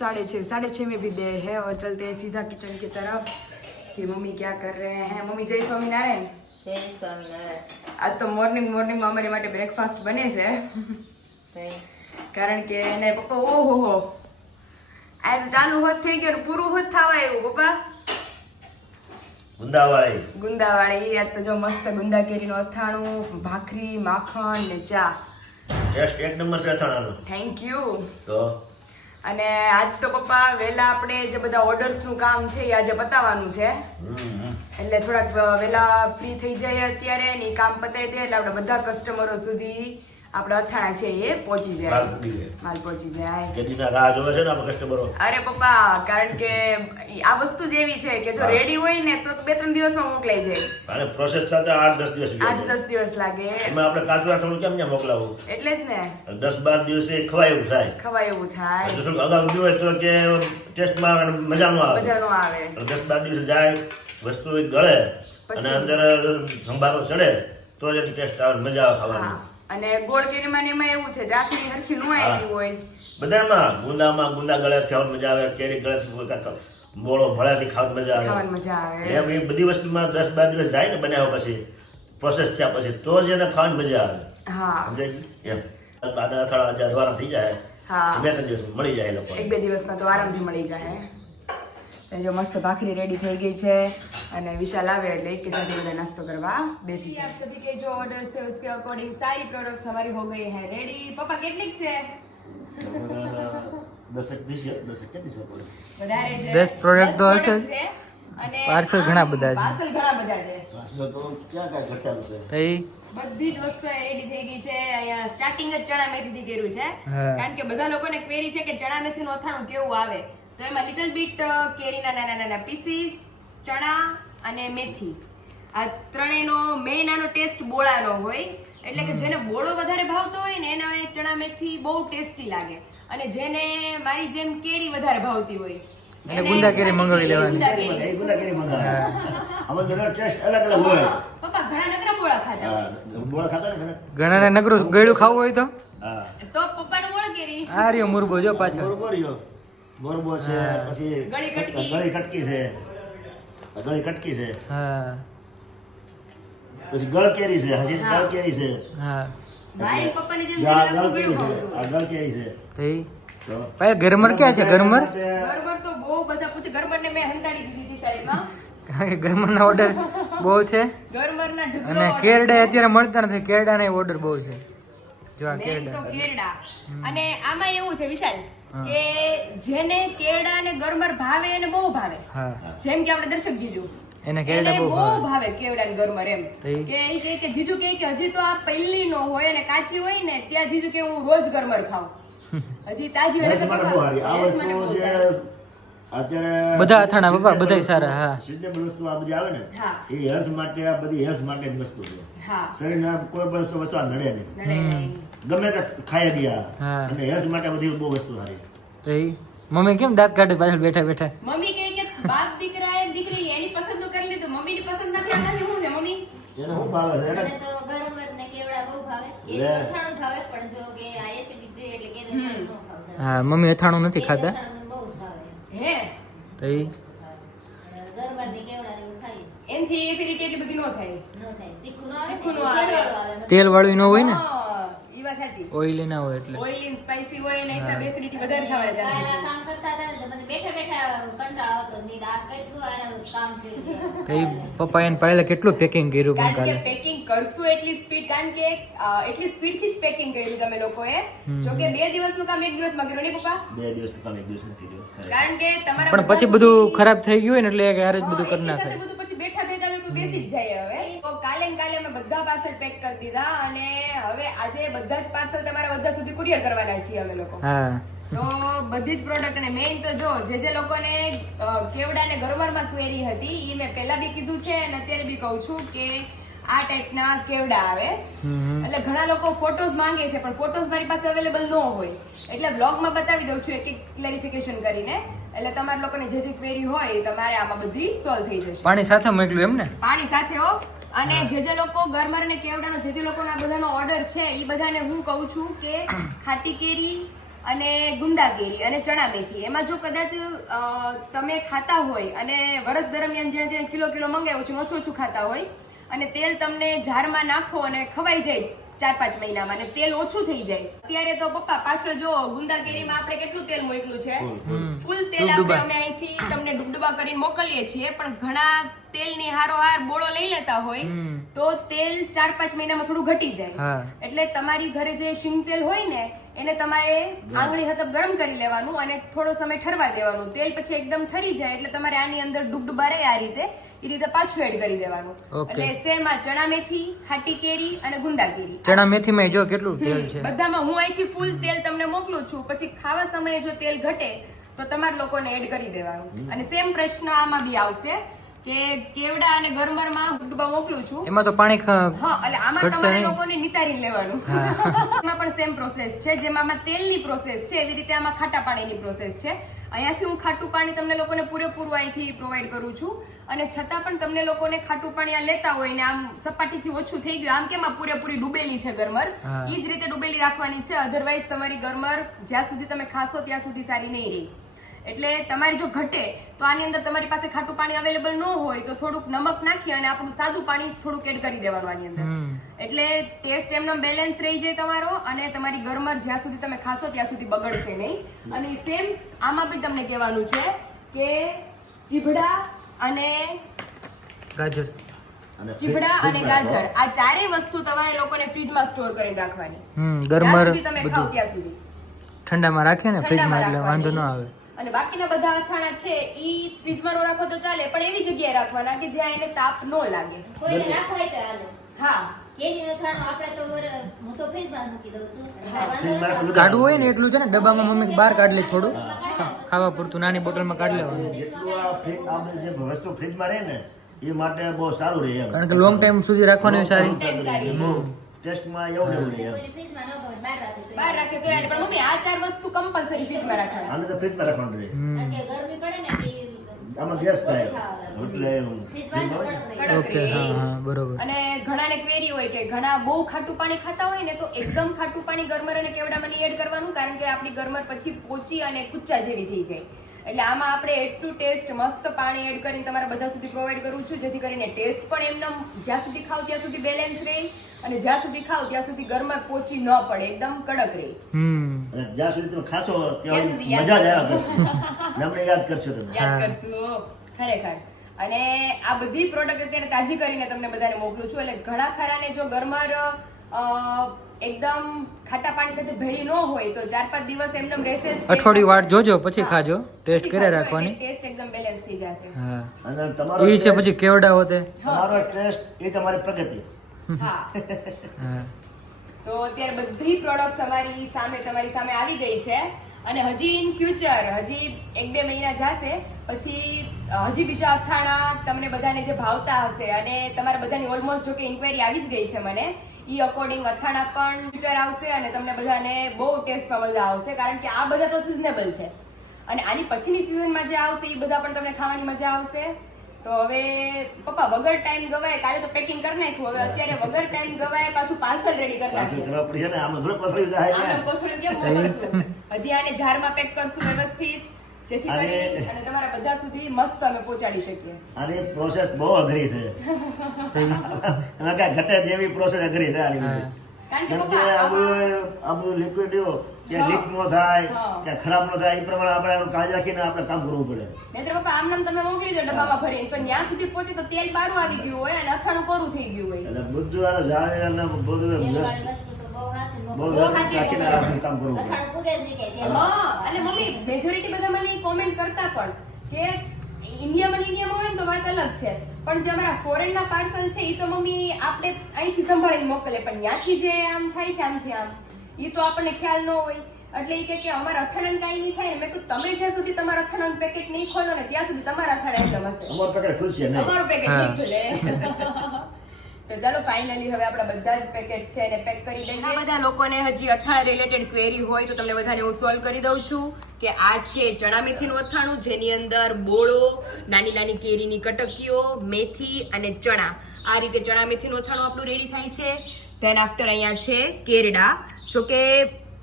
6:30 में भी देर है और चलते हैं सीधा किचन की तरफ कि मम्मी क्या कर रहे हैं। मम्मी जय स्वामीनारायण। જય સ્વામિનારાયણ। आज तो મોર્નિંગમાં અમારી માટે બ્રેકફાસ્ટ બને છે કારણ કે એને પપ્પા ઓહો આ તો ચાલુ હોત થઈ ગયું પૂરું હોત થવા આવ્યું પપ્પા ગુંદાવાળી યાર તો જો મસ્ત ગુંદા કેરીનું અથાણું ભાખરી માખણ ને ચા ટેસ્ટ એક નંબર છે અથાણાનો થેન્ક યુ। તો અને આજ તો પપ્પા વહેલા આપણે જે બધા ઓર્ડર્સ નું કામ છે એ આજે પતાવવાનું છે એટલે થોડાક વહેલા ફ્રી થઈ જાય અત્યારે ને કામ પતાવી દે એટલે આપણે બધા કસ્ટમરો સુધી આપણે અથાણા છે એ પહોંચી જાય માલ પહોંચી જાય કેદીના રાહ જોવે છે ને આપણે કસ્ટમરો। અરે પપ્પા કારણ કે આ વસ્તુ જ એવી છે કે જો રેડી હોય ને તો 2-3 દિવસમાં મોકલાઈ જાય અને પ્રોસેસ થતા 8-10 દિવસ 8-10 દિવસ લાગે એમાં આપણે કાચું અથાણું કેમ ત્યાં મોકલાવું એટલે જ ને 10-12 દિવસે ખવાય એવું થાય થાય થોડુંક અગાઉ ગયું હોય તો કે ટેસ્ટમાં મજા ન આવે 10-12 દિવસ જાય વસ્તુ ગળે અને અંદર સંભારો ચડે તો જ ટેસ્ટ આવે મજા આવે ખાવાની। અને ગોળ કેરીમાં ને એમાં એવું છે જાસરી હરખી નો આવી હોય બધામાં ગુંદા ગળે ખાવાની મજા આવે કેરી ગળે મોળો ભળાથી ખાવાની મજા આવે એમ એ બધી વસ્તુમાં 10-12 દિવસ જાય ને બનાવ્યા પછી પ્રોસેસ થયા પછી તો જ એને ખાવાની મજા આવે એમ બાદા અથાણા જરવાના થઈ જાય 2-3 દિવસ મળી જાય લોકો 1-2 દિવસમાં તો આરામથી મળી જાય। जो मस्त भाखरी रेडी થઈ ગઈ છે અને વિશાલ આવે એટલે એક સાથે બધા नाश्ता करवा बेसी जाए। आप सभी के जो ऑर्डर्स है उसके अकॉर्डिंग सारी प्रोडक्ट्स हमारी हो गई है रेडी। पापा કેટલીક છે 10 પ્રોડક્ટ તો હશે અને પાર્સલ ઘણા બધા છે પાર્સલ તો ક્યાં કાંઈ ઘટાડું છે તઈ બધી જ વસ્તુ રેડી થઈ ગઈ છે। અહીંયા સ્ટાર્ટિંગ જ ચણા મેથીથી કર્યું છે કારણ કે બધા લોકોને ક્વેરી છે કે ચણા મેથીનું અથાણું કેવું આવે તો એમાં લિટલ બીટ કેરીના નાના પીસીસ ચણા અને મેથી આ ત્રણેયનો મેઇન આનો ટેસ્ટ બોળાનો હોય એટલે કે જેને બોળો વધારે ભાવતો હોય ને એના ચણા મેથી બહુ ટેસ્ટી લાગે અને જેને મારી જેમ કેરી વધારે ભાવતી હોય એટલે ગુંદા કેરી મંગાવી લેવાની। ગુંદા કેરી મંગાવે અમાર બધા ટેસ્ટ અલગ અલગ હોય। પપ્પા ઘણા નકરા બોળા ખાતા બોળા ખાતા ને ઘણાને નગરું ગળ્યું ખાવું હોય તો પપ્પાને બોળા કેરી આ રહ્યો મુરબો જો પાછળ બોરબો છે પછી ગળી કટકી છે હા પછી ગળ કેરી છે હજી ગળ કેરી છે હા ભાઈ પપ્પાને જેમ કેરી ગળું ભાવતું આ ગળ કેરી છે તઈ ભાઈ ગરમર ક્યાં છે ગરમર તો બહુ બધા પૂછે ગરમર ને મેં હંતાડી દીધી છે સાઈડમાં ગરમર ના ઓર્ડર બહુ છે ગરમર ના ઢગલો અને કેરડા અત્યારે મળતા નથી કેરડા ના ઓર્ડર બહુ છે જો આ કેરડા અને આમાં એવું છે વિશાલ કે જેને કેરડા અને ગરમર ભાવે એને બહુ ભાવે જેમ કે આપણે દર્શક જીજુ એને કેરડા બહુ ભાવે કેવડા અને ગરમર એમ કે કે જીજુ કે હજી તો આ પહેલી નો હોય અને કાચી હોય ને ત્યાં જીજુ કે હું રોજ ગરમર ખાઉં હજી તાજી હોય અત્યારે બધા અથાણા બાપા બધાય સારા હા સિઝનેબલ વસ્તુ આ બધી આવે ને એ હેલ્થ માટે આ બધી હેલ્થ માટે જ વસ્તુ છે શરીરને કોઈ પણ વસ્તુ આ નડે નહીં ગમે તે ખાઈ ગયા અને હેલ્થ માટે બધી બહુ વસ્તુ સારી। તો મમ્મી કેમ દાંત કાઢે પાછળ બેઠા બેઠા મમ્મી કહે કે બાપ દીકરા એ દીકરી એની પસંદ કરી લીધું મમ્મીની પસંદ નથી આનાથી શું છે મમ્મી એને શું ભાવે છે મને તો ગરમર ને કેવડા બહુ ભાવે એ અથાણું ભાવે પણ જો કે આ એસિડિટી એટલે કે નો ખાવ હા મમ્મી અથાણું નથી ખાતા બહુ ભાવે હે તઈ ગરમર ને કેવડા એવું ખાઈ એનથી એસિડિટી એટલી બધી નો થાય તીખું નો આવે તેલ વાળું ન હોય ને ઈ વાત સાચી ઓઈલી ના હોય એટલે ઓઈલી અને સ્પાઈસી હોય ને હિસાબે એસિડિટી વધારે થવા જાય કાલા કામ કરતા હતા તો મને બેઠા કંટાળો આવતો ની આ કેટલું આને કામ કર્યું તઈ પપ્પા એને પહેલા કેટલું પેકિંગ કર્યું પણ કારણ કે કાલે પેકિંગ કરશું એટલી સ્પીડ કારણ કે એટલી સ્પીડ થી જ પેકિંગ કર્યું તમે લોકોએ જો કે 2 દિવસનું કામ 1 દિવસમાં કર્યું નહીં પપ્પા 2 દિવસનું કામ 1 દિવસમાં કર્યું કારણ કે તમારા પણ પછી બધું ખરાબ થઈ ગયું હોય ને એટલે એક હારે જ બધું કરી નાખે બધું પછી બેઠા કોઈ બેસી જ જાય હવે તો કાલે અમે બધા પાર્સલ પેક કરી દીધા અને હવે આજે બધા જ પાર્સલ તમારા બધા સુધી કુરિયર કરવાના છીએ અમે લોકો હા તો બધી જ પ્રોડક્ટ અને મેઇન તો જો જે લોકોને કેવડા ને ગરમરમાં ક્વેરી હતી ઈ મેં પહેલા બી કીધું છે અને અત્યારે બી કહું છું કે આ ટાઈપના કેવડા આવે એટલે ઘણા લોકો ફોટોઝ માંગે છે પણ ફોટોઝ મારી પાસે અવેલેબલ ન હોય એટલે બ્લોગમાં બતાવી દઉં છું એક ક્લેરિફિકેશન કરીને એટલે તમારા લોકોને જે ક્વેરી હોય તમારે આમાં બધી સોલ્વ થઈ જશે। પાણી સાથે મોકલ્યું એમ ને પાણી સાથે હો અને જે લોકો ગરમર અને કેવડાનો જે લોકોનો આ બધાનો ઓર્ડર છે ઈ બધાને હું કહું છું કે ખાટી કેરી અને ગુંદા કેરી અને ચણા મેથી. એમાં જો કદાચ તમે ખાતા હોય અને વર્ષ દરમિયાન જ્યાં જ્યાં કિલો મંગાવ્યું છે ઓછું ઓછું ખાતા હોય અને તેલ તમને જારમાં નાખો અને ખવાઈ જાય 4-5 મહિનામાં અને તેલ ઓછું થઈ જાય. અત્યારે તો પપ્પા પાછળ જો ગુંદા કેરીમાં આપણે કેટલું તેલ મોકલું છે, ફૂલ તેલ આપણે અમે અહીંથી તમને ડુબડુબા કરીને મોકલીએ છીએ, પણ ઘણા તેલની હારોહાર બોળો લઈ લેતા હોય તો તેલ 4-5 મહિનામાં થોડું ઘટી જાય. એટલે તમારી ઘરે જે શીંગ તેલ હોય ને એને તમારે આંગળી હતપ ગરમ કરી લેવાનું અને થોડો સમય ઠરવા દેવાનું. તેલ પછી એકદમ ઠરી જાય એટલે તમારે આની અંદર ડુબડુબા રહે આ રીતે, એ રીતે પાછું એડ કરી દેવાનું. એટલે સેમ આ ચણા મેથી, ખાટી કેરી અને ગુંદા કેરી, ચણા મેથી માં જો કેટલું તેલ છે બધામાં હું અહીંથી ફૂલ તેલ તમને મોકલું છું. પછી ખાવા સમયે જો તેલ ઘટે તો તમારે લોકોને એડ કરી દેવાનું. અને સેમ પ્રશ્ન આમાં બી આવશે કે કેવડા અને ગરમરમાં ડુબા મોકલું છું, એમાં તો પાણી હા, એટલે આમાં તમારે લોકોને નિતારીને લેવાનું. એમાં પણ સેમ પ્રોસેસ છે, જેમાં આમાં તેલની પ્રોસેસ છે એવી રીતે આમાં ખાટા પાણીની પ્રોસેસ છે. અહીંયાથી હું ખાટું પાણી તમને લોકોને પૂરેપૂરું અહીંથી પ્રોવાઈડ કરું છું અને છતાં પણ તમને લોકોને ખાટું પાણી આ લેતા હોય ને આમ સપાટીથી ઓછું થઈ ગયું, આમ કેમ આ પૂરેપૂરી ડૂબેલી છે ગરમર, એ જ રીતે ડૂબેલી રાખવાની છે. અધરવાઇઝ તમારી ગરમર જ્યાં સુધી તમે ખાશો ત્યાં સુધી સારી નહીં રહી. એટલે તમારે જો ઘટે તો આની અંદર તમારી પાસે ખાટું પાણી અવેલેબલ ન હોય તો થોડુંક નમક નાખી અને આપણું સાદું પાણી થોડુંક એડ કરી દેવાનું આની અંદર. એટલે ટેસ્ટ એમનો બેલેન્સ રહી જાય તમારો અને તમારી ગરમર જ્યાં સુધી તમે ખાશો ત્યાં સુધી બગડશે નહીં. અને સેમ આમાં બી તમને કહેવાનું છે કે ચીભડા અને ગાજર ગાજર આ ચારેય વસ્તુ તમારે લોકોને ફ્રીજમાં સ્ટોર કરીને રાખવાની. ગરમર જ્યાં સુધી તમે ખાવ ત્યાં સુધી ઠંડામાં રાખીએ ને ફ્રીજમાં એટલે વાંધો ન આવે. અને બાકીના બધા અથાણા છે ઈ ફ્રીજમાં નો રાખો તો ચાલે, પણ એવી જગ્યાએ રાખવાના કે જ્યાં એને તાપ ન લાગે. કોઈને રાખવો હોય તો હાલે. હા, કેરીનો અથાણું આપણે તો હું તો ફ્રીજમાં મૂકી દઉં છું. કાઢવું હોય ને એટલું છે ને ડબ્બામાં મમ્મી બહાર કાઢ લે, થોડું ખાવા પૂરતું નાની બોટલમાં કાઢ લેવાનું. જેટલું આ જે વસ્તુ ફ્રીજમાં રહે ને એ માટે બહુ સારું રહે એમ, કારણ કે લોંગ ટાઈમ સુધી રાખવાની સારી. ટેસ્ટમાં એવું એવું રહે એમ. કોઈને ફ્રીજમાં ન ગમે બહાર રાખે તો બહાર રાખે તો યાર, પણ મમ્મી આ ચાર વસ્તુ કમ્પલસરી ફ્રીજમાં રાખવાની. આને તો ફ્રીજમાં રાખવાનું રહે, કારણ કે ગરમી પડે ને કે આમાં ગેસ થાય એટલે ફ્રીજમાં તો કડક રહે. ઓકે, હા બરોબર. અને ઘણાને ક્વેરી હોય કે ઘણા બહુ ખાટું પાણી ખાતા હોય ને તો એકદમ ખાટું પાણી ગરમર અને કેવડામાં નહીં એડ કરવાનું, કારણ કે આપણી ગરમર પછી પોચી અને કુચ્ચા જેવી થઈ જાય. એટલે આમાં આપણે એટલું ટેસ્ટ મસ્ત પાણી એડ કરીને તમારા બધા સુધી પ્રોવાઈડ કરું છું, જેથી કરીને ટેસ્ટ પણ એમનો જ્યાં સુધી ખાવ ત્યાં સુધી બેલેન્સ રહે અને જ્યાં સુધી ખાવ ત્યાં સુધી ગરમર પોચી ન પડે, એકદમ કડક રહે. અને જ્યાં સુધી તમે ખાશો ત્યાં સુધી મજા જ આવ્યા કરશે, તમને યાદ કરશો તમે. યાદ કરશું ખરેખર. અને આ બધી પ્રોડક્ટ અત્યારે તાજી કરીને તમને બધાને મોકલું છું. એટલે ઘણા ખરાને જો ગરમર એકદમ ખાટા પાણી સાથે ભેળી ન હોય તો 4-5 દિવસ એમનેમ રહેશે. અઠવાડિયું વાટ જોજો પછી ખાજો, ટેસ્ટ કરે રાખવાની. ટેસ્ટ એકદમ બેલેન્સ થઈ જશે. હા, અને તમારો એ છે પછી કેવડા હોતે. તમારો ટેસ્ટ એ તમારી પ્રગતિ. હા, હા, તો અત્યારે બધી પ્રોડક્ટ્સ અમારી સામે તમારી સામે આવી ગઈ છે અને હજી ઇન ફ્યુચર હજી 1-2 મહિના જશે પછી હજી બીજા અથાણા તમને બધાને જે ભાવતા હશે અને તમારા બધાની ઓલમોસ્ટ જો કે ઇન્ક્વાયરી આવી જ ગઈ છે મને, ઈ અકોર્ડિંગ અથાણા પણ ફ્યુચર આવશે અને તમને બધાને બહુ ટેસ્ટમાં મજા આવશે, કારણ કે આ બધા તો સિઝનેબલ છે અને આની પછીની સિઝનમાં જે આવશે એ બધા પણ તમને ખાવાની મજા આવશે. તો હવે પપ્પા વગર ટાઈમ ગવાય, કાલે તો પેકિંગ કરી નાખ્યું, હવે અત્યારે વગર ટાઈમ ગવાય પાછું પાર્સલ રેડી કરી નાખ્યું. કરવા પડશે ને, આમાં થોડું પથરી જાય ને. આને કોથળીઓ કેમ મોકલશું? હજી આને જારમાં પેક કરશું વ્યવસ્થિત, જેથી કરી અને તમારા બધા સુધી મસ્ત અમે પહોંચાડી શકીએ. આની પ્રોસેસ બહુ અઘરી છે, એમાં કાંઈ ઘટે જેવી પ્રોસેસ અઘરી છે આની બધી. કારણ કે કેમ કે પપ્પા આ બધું લિક્વિડ કે લીક ન થાય કે ખરાબ ન થાય એ પ્રમાણે આપણે એનું કાળજી રાખીને આપણે કામ કરવું પડે. નહીંતર પપ્પા આમ નામ તમે મોકલી દો ડબ્બામાં ભરીને તો ત્યાં સુધી પહોંચે તો તેલ બારું આવી ગયું હોય અને અથાણું કોરું થઈ ગયું હોય. એટલે બધું આને જાળે અને બધું તેલવાળી વસ્તુ તો બહુ હાસી બહુ બહુ વ્યવસ્થિત રાખીને આપણે કામ કરવું પડે. અથાણું પુગે જ નહીં કે તેલ. હા, અને મમ્મી મેજોરિટી બધા મને કોમેન્ટ કરતા પણ કે ઇન્ડિયામાં હોય ને તો વાત અલગ છે, પણ જે અમારા ફોરેન ના પાર્સલ છે એ તો મમ્મી આપણે અહીંથી સંભાળીને મોકલે, પણ ત્યાંથી જે આમ થાય છે આમથી આમ એ તો આપણને ખ્યાલ ન હોય. એટલે એ કે અમારા અથાણાને કાંઈ નહીં થાય ને. મેં કીધું તમે જ્યાં સુધી તમારા અથાણાનું પેકેટ નહીં ખોલો ને ત્યાં સુધી તમારા અથાણા એકદમ હશે, અમારું પેકેટ ખુલશે નહીં, અમારું પેકેટ નહીં ખુલે. તો ચાલો ફાઇનલી હવે આપણા બધા જ પેકેટ્સ છે એને પેક કરી દઈએ. આ બધા લોકોને હજી અથાણા રિલેટેડ ક્વેરી હોય તો તમને બધાને હું સોલ્વ કરી દઉં છું કે આ છે ચણા મેથીનું અથાણું, જેની અંદર બોળો, નાની નાની કેરીની કટકીઓ, મેથી અને ચણા, આ રીતે ચણા મેથીનું અથાણું આપણું રેડી થાય છે. ધેન આફ્ટર અહીંયા છે કેરડા. જો કે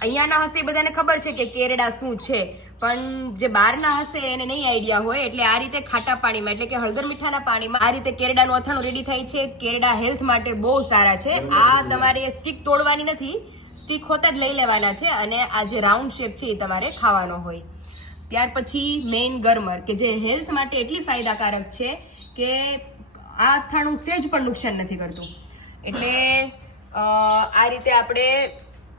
અહીંયાના હશે એ બધાને ખબર છે કે કેરડા શું છે, પણ જે બહારના હશે એને નહીં આઈડિયા હોય. એટલે આ રીતે ખાટા પાણીમાં એટલે કે હળદર મીઠાના પાણીમાં આ રીતે કેરડાનું અથાણું રેડી થાય છે. કેરડા હેલ્થ માટે બહુ સારા છે. આ તમારે સ્ટીક તોડવાની નથી, સ્ટીક હોતા જ લઈ લેવાના છે અને આ જે રાઉન્ડ શેપ છે એ તમારે ખાવાનો હોય. ત્યાર પછી મેઇન ગરમર કે જે હેલ્થ માટે એટલી ફાયદાકારક છે કે આ અથાણું સેજ પણ નુકસાન નથી કરતું. એટલે આ રીતે આપણે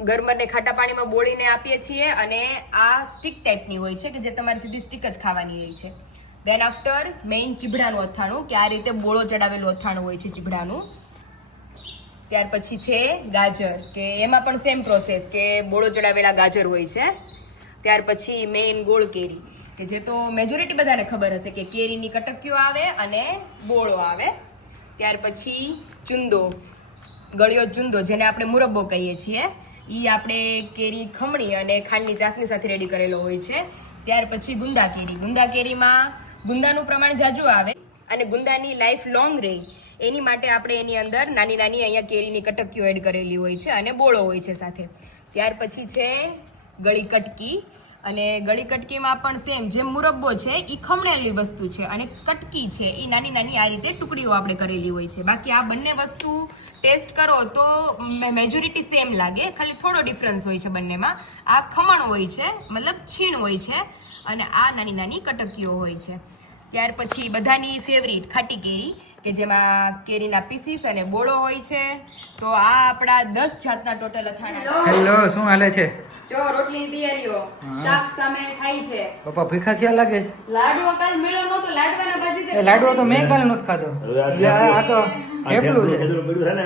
ગરમરને ખાટા પાણીમાં બોળીને આપીએ છીએ અને આ સ્ટીક ટાઈપની હોય છે કે જે તમારે સીધી સ્ટીક જ ખાવાની હોય છે. દેન આફ્ટર મેઇન ચીભડાનું અથાણું કે આ રીતે બોળો ચડાવેલું અથાણું હોય છે ચીભડાનું. ત્યાર પછી છે ગાજર કે એમાં પણ સેમ પ્રોસેસ કે બોળો ચડાવેલા ગાજર હોય છે. ત્યાર પછી મેઇન ગોળ કેરી કે જે તો મેજોરિટી બધાને ખબર હશે કે કેરીની કટકીઓ આવે અને બોળો આવે. ત્યાર પછી ચુંદો, ગળ્યો ચુંદો જેને આપણે મુરબ્બો કહીએ છીએ, એ આપણે કેરી ખમણી અને ખાંડની ચાસણી સાથે રેડી કરેલો હોય છે. ત્યાર પછી ગુંદા કેરી. ગુંદા કેરીમાં ગુંદાનું પ્રમાણ જાજુ આવે અને ગુંદાની લાઈફ લોંગ રહે એની માટે આપણે એની અંદર નાની નાની અહીંયા કેરીની કટકીઓ એડ કરેલી હોય છે અને બોળો હોય છે સાથે. ત્યાર પછી છે ગળી કટકી અને ગળી કટકીમાં પણ સેમ જેમ મુરબ્બો છે એ ખમણેલી વસ્તુ છે અને કટકી છે એ નાની નાની આ રીતે ટુકડીઓ આપણે કરેલી હોય છે. બાકી આ બંને વસ્તુ ટેસ્ટ કરો તો મેજોરિટી સેમ લાગે, ખાલી થોડો ડિફરન્સ હોય છે બંનેમાં. આ ખમણ હોય છે મતલબ છીણ હોય છે અને આ નાની નાની કટકીઓ હોય છે. ત્યાર પછી બધાની ફેવરિટ ખાટી કેરી કે જેમાં કેરીના પીસીસ અને બોળો હોય છે. તો આ આપણા 10 જાતના ટોટલ અથાણા. હેલો, શું હાલે છે? જો રોટલીની તૈયારીઓ, શાક સામે ખાઈ છે. પપ્પા ભીખા થયા લાગે છે. લાડવો કાલ મેળો નહોતો, લાડવાના ભાજી એ લાડવો તો મેં કાલે નહોતો ખાધો. આ તો ઢેપલું છે. પડ્યું છે ને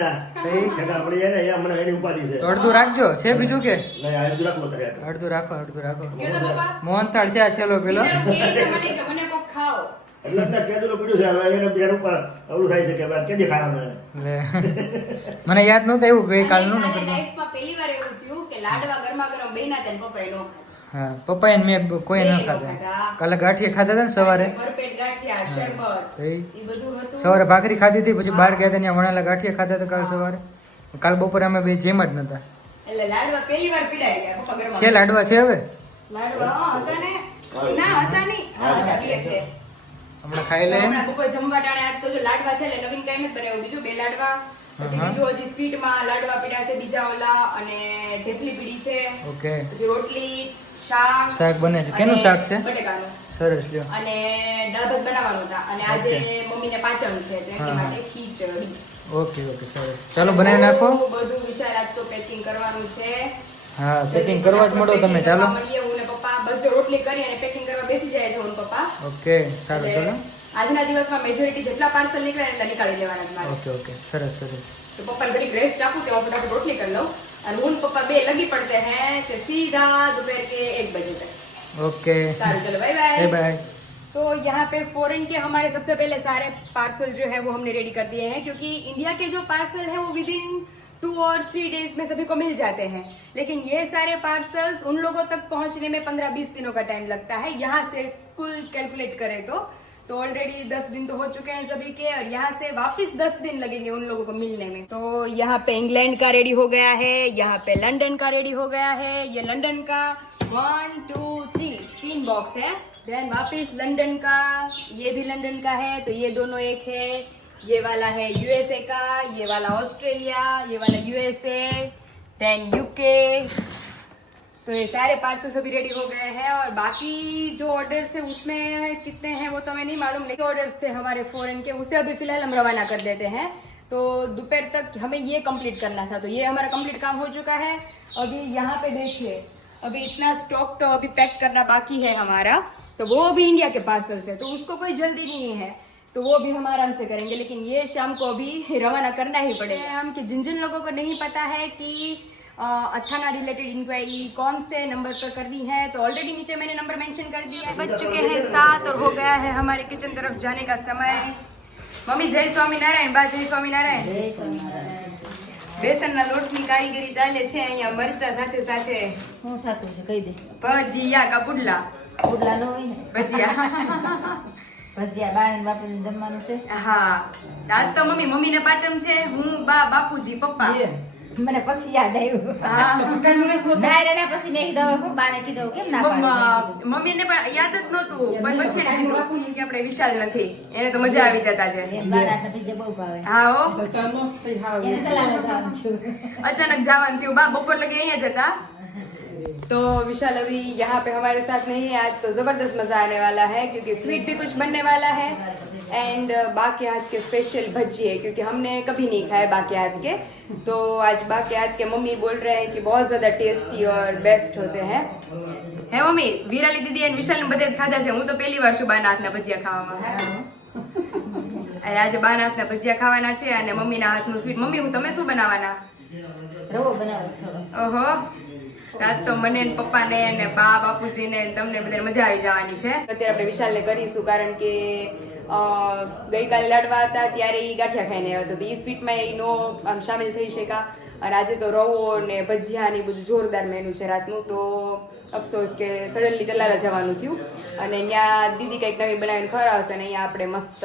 ઠેકા પડી જાય ને અહીંયા મને એની ઉપાધિ છે. તો અડધું રાખજો, છે બીજું કે નહીં અડધું રાખો તારે. અડધું રાખો, અડધું રાખો. કયો તો પપ્પા મોહનથાળ છે આ છેલ્લો પેલો. બિચારો કહે છે મને કે મને કોક ખાઓ. એટલે જ કેદું પડ્યું છે હવે એને બિચારા ઉપર અવળું થાય છે કે ભાઈ કેદી ખાવાનું લે. મને યાદ નહોતું એવું ગઈ કાલનું અને નકર. લાઈફમાં પહેલી વાર એવું થયું કે લાડવા ગરમા ગરમ બેના તેને પપ્પાએ નો હા, પપ્પાએ ને મેં કોઈ ન ખાધા. કાલે ગાંઠિયા ખાધા હતા ને સવારે. ભરપેટ ગાંઠિયા, શરબત તો ઈ એ બધું હતું. સવારે ભાખરી ખાધી હતી, પછી બહાર ગયા હતા ત્યાં વણાલા ગાંઠિયા ખાધા હતા કાલ સવારે. કાલ બપોરે અમે બે જેમ જ નતા. એટલે લાડવા પહેલી વાર પીડાઈ ગયા પપ્પા ગરમા છે લાડવા છે હવે લાડવા હતા ને ના હતા નહીં હા હતા બે છે. હમણાં ખાઈ લે. હમણાં બપોર જમવા ટાણે આજ તો જો લાડવા છે એટલે નવીન ટાઈમ જ બનાવ્યું. બીજું બે લાડવા પછી બીજું હજી સ્વીટમાં લાડવા પીડા છે બીજા ઓલા અને ઢેફલી પીડી છે. ઓકે, પછી રોટલી, શાક શાક બને છે. કેનું શાક છે? બટેકાનું. સરસ લ્યો. અને દાળ ભાત બનાવવાનું હતા અને આજે મમ્મીને પાંચમ છે તો એટલા માટે ખીચડી. ઓકે ઓકે, સરસ. ચાલો બનાવી નાખો. બહુ બધું વિચાર આજ તો પેકિંગ કરવાનું છે. હા, સેટિંગ કરવા જ મળો તમે. ચાલો. મળીએ હું ને પપ્પા બસ જો રોટલી કરી અને પેકિંગ કરવા બેસી જાય છે હું પપ્પા. ઓકે, ચાલો ચાલો. આજના દિવસમાં મેજોરિટી જેટલા પાર્સલ નીકળે એટલા નીકાળી દેવાના છે મારે. ઓકે ઓકે, સરસ સરસ. तो पप्पा ने घड़ी रेस्ट रखूं कि फटाफट रोटली कर लो और उन पप्पा बे लगी पड़ते हैं कि सीधा दोपहर के 1 बजे तक. ओके, चलो चलो बाय बाय बाय. तो यहाँ पे फॉरेन के हमारे सबसे पहले सारे पार्सल जो है वो हमने रेडी कर दिए हैं क्योंकि इंडिया के जो पार्सल है वो विद इन 2 और 3 डेज में सभी को मिल जाते हैं लेकिन ये सारे पार्सल्स उन लोगों तक पहुंचने में 15-20 दिनों का टाइम लगता है. यहाँ से कुल कैलकुलेट करें तो ऑलरेडी 10 दिन तो हो चुके हैं सभी के और यहाँ से वापस 10 दिन लगेंगे उन लोगों को मिलने में. तो यहाँ पे इंग्लैंड का रेडी हो गया है, यहाँ पे लंदन का रेडी हो गया है. ये लंदन का 1 2 3 बॉक्स है. देन वापस लंदन का, ये भी लंदन का है तो ये दोनों एक है. ये वाला है यूएसए का, ये वाला ऑस्ट्रेलिया, ये वाला यूएसए, देन यूके. तो ये सारे पार्सल्स अभी रेडी हो गए हैं और बाकी जो ऑर्डर्स है उसमें कितने हैं वो तो हमें नहीं मालूम लेकिन ऑर्डर्स थे हमारे फॉरेन के उसे अभी फिलहाल हम रवाना कर देते हैं. तो दोपहर तक हमें ये कंप्लीट करना था तो ये हमारा कंप्लीट काम हो चुका है. अभी यहाँ पे देखिए अभी इतना स्टॉक तो अभी पैक करना बाकी है हमारा तो वो अभी इंडिया के पार्सल्स है तो उसको कोई जल्दी नहीं है तो वो भी हम आराम से करेंगे लेकिन ये शाम को अभी रवाना करना ही पड़ेगा. हम कि जिन जिन लोगों को नहीं पता है कि अथाना रिलेटेड इंक्वायरी कौन से नंबर पर करनी है तो ऑलरेडी नीचे मैंने नंबर मेंशन कर दिया है. बज चुके हैं 7 और हो गया है हमारे किचन तरफ जाने का समय. मम्मी जय स्वामीनारायण. बा जय स्वामीनारायण. બેસનના લોટની કારીગરી ચાલે છે અહીંયા મરચા સાથે સાથે હું થાતું છે કહી દે. ભજીયા કા પુડલા પુડલા નો હોય ને ભજીયા. ભજીયા બા ને બાપુને જમવાનું છે. હા આજ તો મમ્મીને પાંચમ છે હું બા બાપુજી પપ્પા મને પછી યાદ આવ્યું હા ના રે ના પછી મેં કીધું હું બાને કીધું કેમ ના પાડી મમ્મીને પણ યાદ જ નહોતું પણ પછી એને કીધું કે આપણે વિશાલ નથી એને તો મજા આવી જતા છે એ બારાત નથી જે બહુ ભાવે હા હો એને સલાહ ખાવાનું છું अचानक जवान थी बा बपोर लगे यहाँ जता तो विशाल अभी यहाँ पे हमारे साथ नहीं है आज तो जबरदस्त मजा आने वाला है क्योंकि स्वीट भी कुछ बनने वाला है एंड बाकी हाथ के स्पेशल भज्जी है क्योंकि हमने कभी नहीं खाए बाकी हाथ के तो आज बाकी हाथ के मम्मी बोल रहे हैं कि बहुत ज्यादा टेस्टी और बेस्ट होते हैं હે મમ્મી વિરાલી દીદી અને વિશાલ બધે જ ખાધા છે હું તો પહેલી વાર છું બાના હાથના ભજીયા ખાવામાં અને આજે બાના હાથના ભજીયા ખાવાના છે અને મમ્મીના હાથનું સ્વીટ મમ્મી હું તમે શું બનાવવાના રવો બનાવો થોડો ઓહો આજ તો મને ને પપ્પાને ને બા બાપુજીને ને તમને બધાને મજા આવી જવાની છે અત્યારે આપણે વિશાલને કરીશું કારણ કે ગઈકાલે લાડવા હતા ત્યારે એ ગાંઠિયા ખાઈને આવ્યો હતો તો એ સ્વીટમાં એ નો આમ સામેલ થઈ શકા અને આજે તો રવો ને ભજીયા ને બધું જોરદાર મેનુ છે રાતનું તો અફસોસ કે સડનલી ચલાલા જવાનું થયું અને ત્યાં દીદી કંઈક નવી બનાવીને ખવડાવશે અને અહીંયા આપણે મસ્ત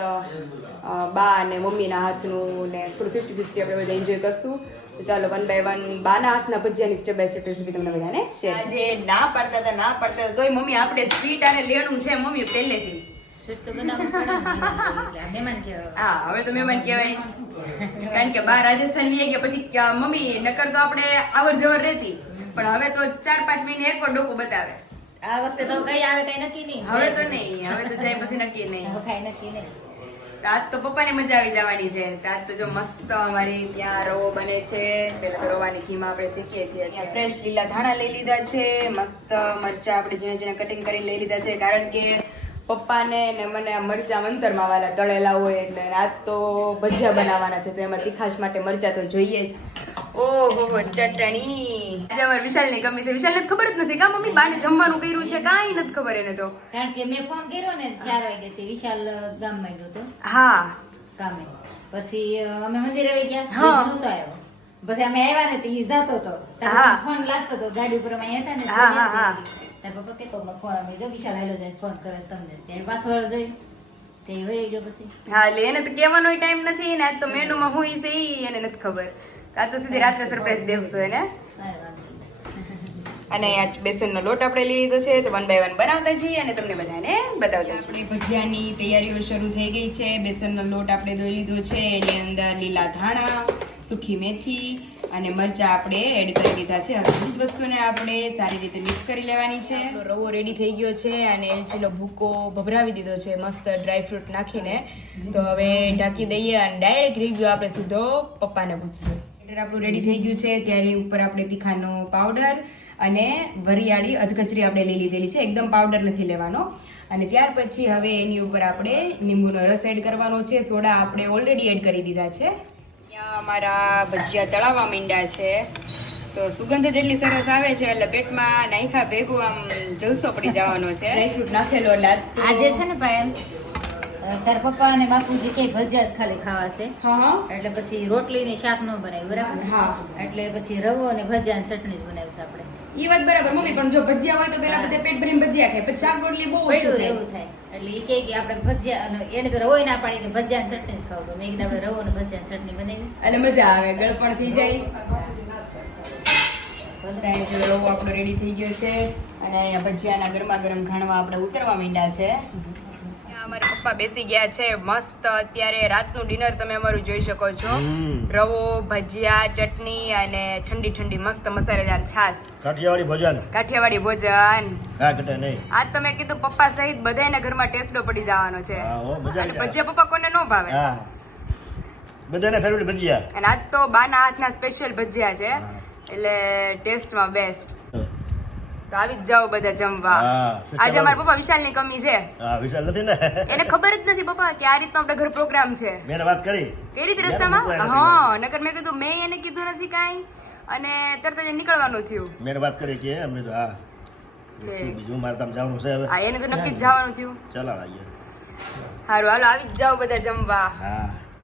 બા અને મમ્મીના હાથનું ને થોડું 50-50 આપણે બધા એન્જોય કરશું તો ચાલો 1 by 1 બાના હાથના ભજીયાની સ્ટેપ બાય સ્ટેપ રેસીપી તમને બધાને શેર આજે ના પડતા હતા તોય મમ્મી આપણે સ્વીટ અને લેણું છે મમ્મી પહેલેથી સ્વીટ તો બનાવવું પડે ને મહેમાન કહેવાય હા હવે તો મહેમાન કહેવાય કારણ કે બહાર રાજસ્થાન લઈ ગયા પછી મમ્મી નકર તો આપણે આવર જવર રહેતી પણ હવે તો 4-5 મહિને એક વાર ડોકું બતાવે આ વખતે તો કઈ આવે કઈ નક્કી નહીં હવે તો નહીં હવે તો જાય પછી નક્કી નહીં હવે કઈ નક્કી નહીં તો આજ તો પપ્પાને મજા આવી જવાની છે તો આજ તો જો મસ્ત અમારી ત્યાં રવો બને છે પેલા તો રવાની ઘીમાં આપણે શીખીએ છીએ ત્યાં ફ્રેશ લીલા ધાણા લઈ લીધા છે મસ્ત મરચા આપણે ઝીણા ઝીણા કટિંગ કરીને લઈ લીધા છે કારણ કે પપ્પાને ને મને આ મરચા મંતરમાં વાલા તળેલા હોય એટલે રાત તો ભજીયા બનાવવાના છે તો એમાં તીખાશ માટે મરચા તો જોઈએ જ ઓહો ચટણી આજે અમારે વિશાલની કમી છે વિશાલને તો ખબર જ નથી કા મમ્મી બાને જમવાનું કર્યું છે કાંઈ નથી ખબર એને તો કારણ કે મેં ફોન કર્યો ને 4 વાગે થી વિશાલ ગામમાં ગયો તો હા કામે પછી અમે મંદિરે આવી ગયા હા. નહોતો આવ્યો પછી અમે આવ્યા ને તો ઈ જાતો તો હા. ફોન લાગતો તો ગાડી ઉપર અમે હતા ને હા, હા, હા. તાર પપ્પા કેતો ફોન અમે જો વિશાલ આવેલો જાય ફોન કરે છે તમને ત્યારે પાછળ જોઈ તે હોય ગયો પછી હા એટલે એને તો કહેવાનો ટાઈમ નથી ને આજ તો મેનુમાં હું ઈ છે ઈ એને નથી ખબર આ તો સીધી રાત્રે સરપ્રાઈઝ દેવું એને હા, વાંધો નહીં. અને આ બેસનનો લોટ આપણે લઈ લીધો છે તો 1 by 1 બનાવતા જઈએ અને તમને બધાને બતાવતા જઈએ આપણી ભજીયાની તૈયારીઓ શરૂ થઈ ગઈ છે બેસનનો લોટ આપણે દઈ લીધો છે એની અંદર લીલા ધાણા સૂકી મેથી અને મરચા આપણે એડ કરી દીધા છે હવે બધી જ વસ્તુને આપણે સારી રીતે મિક્સ કરી લેવાની છે તો રવો રેડી થઈ ગયો છે અને એલચીનો ભૂકો ભભરાવી દીધો છે મસ્ત ડ્રાયફ્રૂટ નાખીને તો હવે ઢાંકી દઈએ અને ડાયરેક્ટ રિવ્યુ આપણે સીધો પપ્પાને પૂછશું આપણું રેડી થઈ ગયું છે ત્યારે ઉપર આપણે તીખાનો પાવડર અને વરિયાળી અધકચરી આપણે લઈ લીધેલી છે એકદમ પાવડર નથી લેવાનો અને ત્યાર પછી હવે એની ઉપર આપણે લીંબુનો રસ એડ કરવાનો છે સોડા આપણે ઓલરેડી એડ કરી દીધા છે ત્યાં અમારા ભજીયા તળાવવા માંડ્યા છે તો સુગંધ જેટલી સરસ આવે છે એટલે પેટમાં નાખ્યા ભેગું આમ જલસો પડી જવાનો છે ડ્રાયફ્રૂટ નાખેલો એટલે આજે છે ને પાયલ તાર પપ્પા અને બાપુજી કઈ ભજીયા જ ખાલી ખાવા છે હા એટલે પછી રોટલી ને શાક ન બનાવ્યું બરાબર હા એટલે પછી રવો અને ભજીયા અને ચટણી જ બનાવ્યું છે આપણે એ વાત બરાબર મમ્મી પણ જો ભજીયા હોય તો પેલા બધા પેટ ભરીને ભજીયા ખાય પછી શાક રોટલી બહુ ઓછું પડ્યું થાય એવું થાય એટલે એ કહે કે આપણે ભજીયા અને એને તો રવોય ના પાડી કે ભજીયા અને ચટણી જ ખાવું મેં કીધું આપણે રવો અને ભજીયા અને ચટણી બનાવી એટલે મજા આવે ગળપણ થઈ જાય બધાય જો રવો આપણો રેડી થઈ ગયો છે અને અહીંયા ભજીયાના ગરમા ગરમ ઘાણવા આપણે ઉતરવા માંડ્યા છે ત્યાં અમારા પપ્પા બેસી ગયા છે મસ્ત અત્યારે રાતનું ડિનર તમે અમારું જોઈ શકો છો રવો ભજીયા ચટણી અને ઠંડી ઠંડી મસ્ત મસાલેદાર છાશ કાઠિયાવાડી ભોજન કાઠિયાવાડી ભોજન હા ઘટે નહીં આજ તમે કીધું પપ્પા સહિત બધાયના ઘરમાં ટેસ્ટો પડી જવાનો છે હા હો મજા અને આવી ભજીયા પપ્પા કોને ન ભાવે જાય હા બધાને ફેવરેટ ભજીયા અને આજ તો બાના હાથના સ્પેશિયલ ભજીયા છે હા. એટલે ટેસ્ટમાં બેસ્ટ તો આવી જ જાઓ બધા જમવા હા, આજે અમારા પપ્પા વિશાલની કમી છે હા વિશાલ નથી ને એને ખબર જ નથી પપ્પા કે આ રીતનો આપણે ઘર પ્રોગ્રામ છે મેં વાત કરી કઈ રીતે મેં રસ્તામાં મૂકવા નથી હા નકર મેં કીધું મેં એને કીધું નથી કાંઈ અને તરત જ નીકળવાનું થયું મેં વાત કરી કે અમે તો હા બીજું મારે તમે જવાનું છે હવે હા એને તો નક્કી જ જવાનું થયું ચલા લાગીએ સારું હાલો આવી જ જાઓ બધા જમવા હા